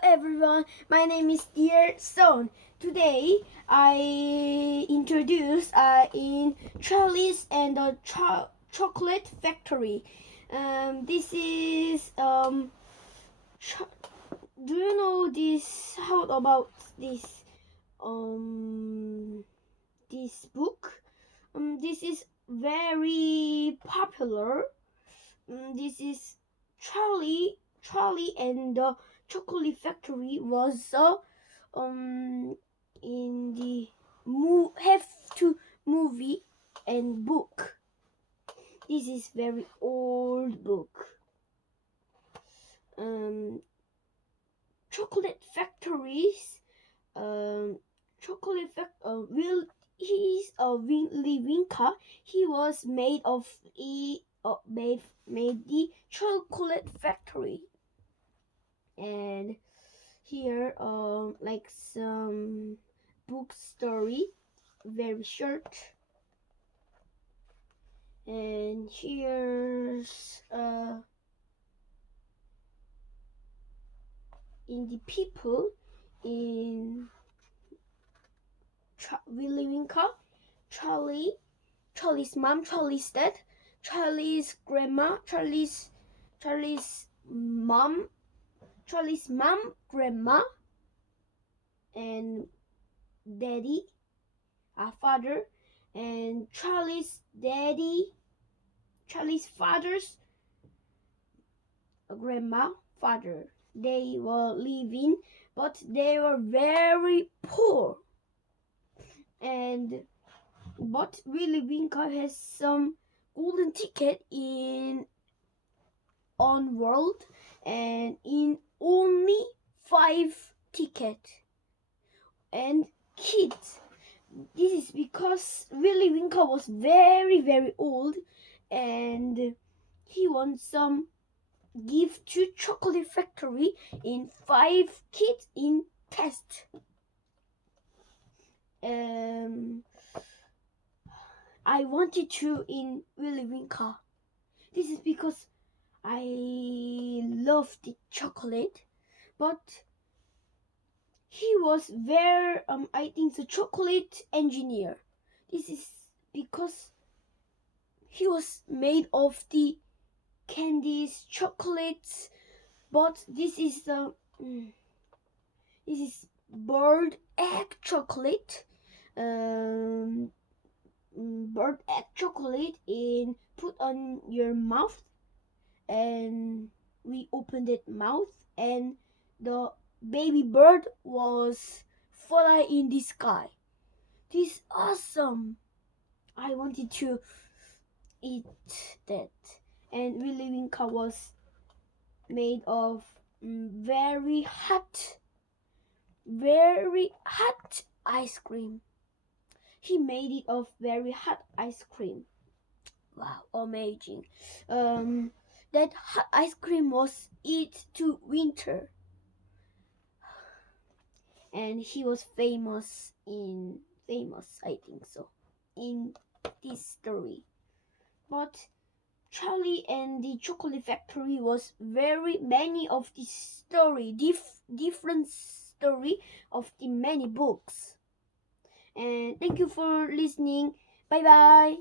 Hello everyone, my name is Dear Son. Today I introduce in Charlie's and the Chocolate Factory. This is do you know this? How about this this book? This is very popular. This is Charlie and the Chocolate Factory was in the movie and book. This is very old book. Chocolate Factories. He's a Willy Wonka. He was made of made the Chocolate Factory. And here like some book story, very short. And here's in the people in Willy Wonka, Charlie's mom, Charlie's dad, Charlie's grandma, Charlie's mom, grandma, and daddy, our father, and Charlie's father's grandma, father. They were living, but they were very poor. But Willy Wonka has some golden ticket on world, and in only 5 tickets and kids. This is because Willy Wonka was very old, and he wants some gift to Chocolate Factory in 5 kids in test. I wanted to in Willy Wonka. This is because I love the chocolate, but he was very I think the chocolate engineer. This is because he was made of the candies, chocolates, but this is bird egg chocolate. Bird egg chocolate in put on your mouth, and we opened that mouth, and the baby bird was fly in the sky. This is awesome. I wanted to eat that. And Willy Wonka was made of very hot ice cream. He made it of very hot ice cream. Wow, amazing. That hot ice cream was eat to winter. And he was famous, I think so, in this story. But Charlie and the Chocolate Factory was very many of the story, different story of the many books. And thank you for listening. Bye bye.